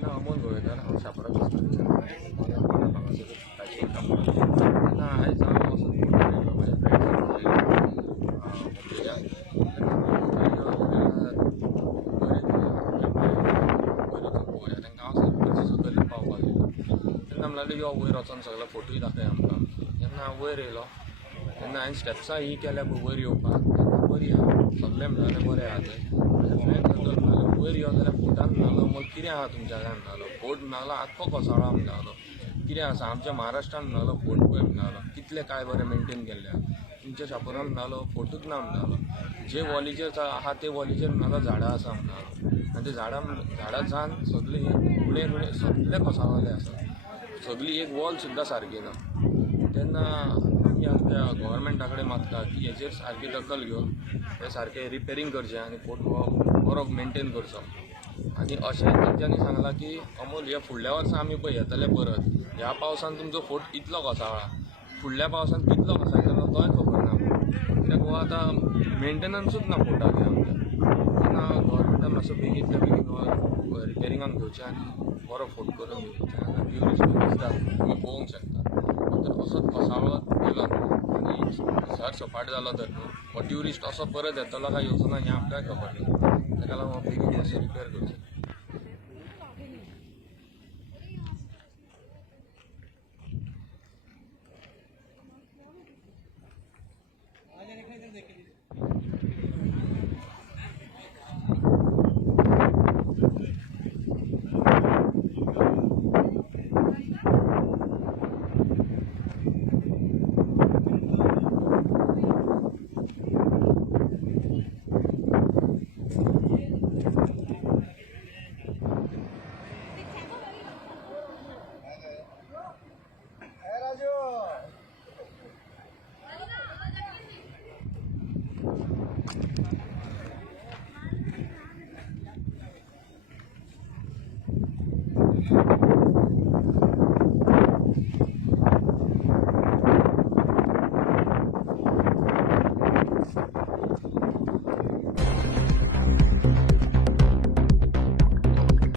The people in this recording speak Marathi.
तेन्ना अमोल गोवेकर हांव शापोराचो तेन्ना आयज हांव वचून फोटो काडलो म्हाज्या फ्रेंड्सांक तांकां हांव सकयल पावपाक येयलो तेन्ना म्हणलें यो वयर वचोन सगळो फोटोय दाखय आमकां. जेन्ना हांव वयर येयलो तेन्ना हांवें स्टेप्सां ही केल्या वयर येवपाक तेन्ना बरी आहा सगळें म्हणटाले बरें आहा थंय. म्हाजे फ्रेंड सर्कल म्हणटालो वयर यो जाल्यार फोटान म्हणटालो मग कितें आहा तुमच्या काय म्हणटालो. फोट म्हणटालो आख्खो कोसळ्ळा म्हणटालो. कितें आसा आमच्या महाराष्ट्रान म्हणटालो फोट पळय म्हणटालो कितले काय बरें मेंटेन केल्ले आहा. तुमच्या शापोरान म्हणटालो फोटूच ना म्हणटालो. जे वॉलीचेर आहा ते वॉलीचेर म्हणटालो झाडां आसा म्हणटालो आनी ते झाडां जावन सगळीं फुडें सगळे कोसळलेले आसा. सगळी एक वॉल सुद्दां सारकी ना. तेन्ना आमी आमच्या गव्हर्मेंटा कडेन मागता की हेचेर सारकी दखल घेवन हे सारकें रिपेरींग करचें आनी फोट हो बरो मेंटेन करचो. आनी अशेंय तेंच्यांनी सांगलां की अमोल हे फुडल्या वर्सा आमी पळय येतले परत ह्या पावसान तुमचो फोट इतलो कोसळ्ळा फुडल्या पावसान कितलो कोसळटलो तोय खबर ना कित्याक हो आतां मेंटेनन्सूच ना फोटाचें आमच्या. तेन्ना गव्हर्मेंटान मातसो बेगींतल्या बेगीन हो रिपेरिंगाक घेवचें आनी बरो फोट करून घेवचें. हांगा ट्युरिस्ट दिसता तुमी पळोवंक शकता तर असोच कोसळत गेलो आनी सर सपाट जालो तर न्हू हो ट्युरिस्ट असो परत येतलो काय येवचो ना हें आमकांय खबर ना. ताका लागून हो बेगीन मातशें रिपेर करचें.